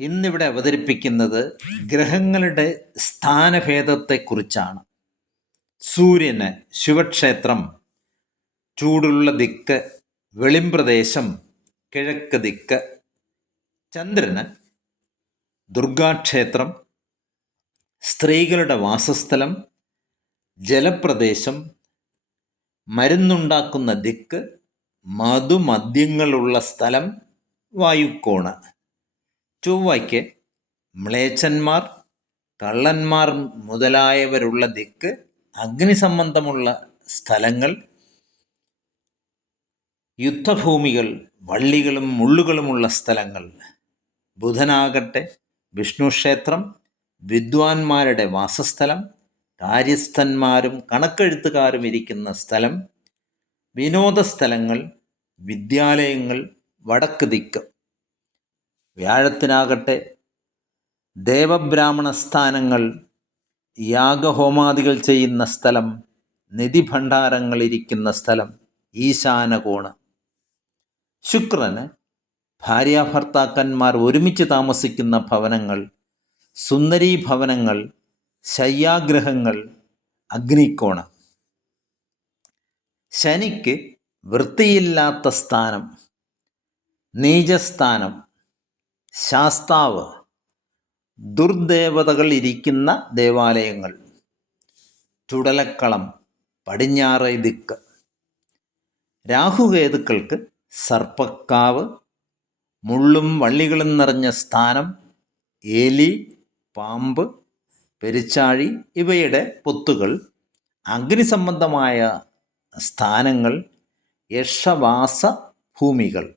ഇന്നിവിടെ അവതരിപ്പിക്കുന്നത് ഗ്രഹങ്ങളുടെ സ്ഥാനഭേദത്തെക്കുറിച്ചാണ്. സൂര്യന് ശിവക്ഷേത്രം ചൂടുള്ള ദിക്ക് വെളിംപ്രദേശം കിഴക്ക് ദിക്ക് ചന്ദ്രന് ദുർഗാക്ഷേത്രം സ്ത്രീകളുടെ വാസസ്ഥലം ജലപ്രദേശം മരുന്നുണ്ടാക്കുന്ന ദിക്ക് മധുമദ്യങ്ങളുള്ള സ്ഥലം വായുക്കോണ്. ചൊവ്വയ്ക്ക് മ്ലേച്ഛന്മാർ കള്ളന്മാർ മുതലായവരുള്ള ദിക്ക് അഗ്നി സംബന്ധമുള്ള സ്ഥലങ്ങൾ യുദ്ധഭൂമികൾ വള്ളികളും മുള്ളുകളുമുള്ള സ്ഥലങ്ങൾ. ബുധനാകട്ടെ വിഷ്ണു ക്ഷേത്രം വിദ്വാൻമാരുടെ വാസസ്ഥലം കാര്യസ്ഥന്മാരും കണക്കെഴുത്തുകാരും ഇരിക്കുന്ന സ്ഥലം വിനോദസ്ഥലങ്ങൾ വിദ്യാലയങ്ങൾ വടക്ക് ദിക്ക്. വ്യാഴത്തിനാകട്ടെ ദേവബ്രാഹ്മണ സ്ഥാനങ്ങൾ യാഗഹോമാദികൾ ചെയ്യുന്ന സ്ഥലം നിധിഭണ്ഡാരങ്ങളിരിക്കുന്ന സ്ഥലം ഈശാനകോണ്. ശുക്രന് ഭാര്യാഭർത്താക്കന്മാർ ഒരുമിച്ച് താമസിക്കുന്ന ഭവനങ്ങൾ സുന്ദരീ ഭവനങ്ങൾ ശയ്യാഗ്രഹങ്ങൾ അഗ്നിക്കോണ്. ശനിക്ക് വൃത്തിയില്ലാത്ത സ്ഥാനം നീചസ്ഥാനം ശാസ്താവ്. ദുർദേവതകൾ ഇരിക്കുന്ന ദേവാലയങ്ങൾ. ചുടലക്കളം പടിഞ്ഞാറ് ദിക്ക്. രാഹുകേതുക്കൾക്ക് സർപ്പക്കാവ് മുള്ളും വള്ളികളും നിറഞ്ഞ സ്ഥാനം എലി പാമ്പ് പെരിച്ചാഴി ഇവയുടെ പൊത്തുകൾ. അഗ്നി സംബന്ധമായ സ്ഥാനങ്ങൾ യക്ഷവാസ ഭൂമികൾ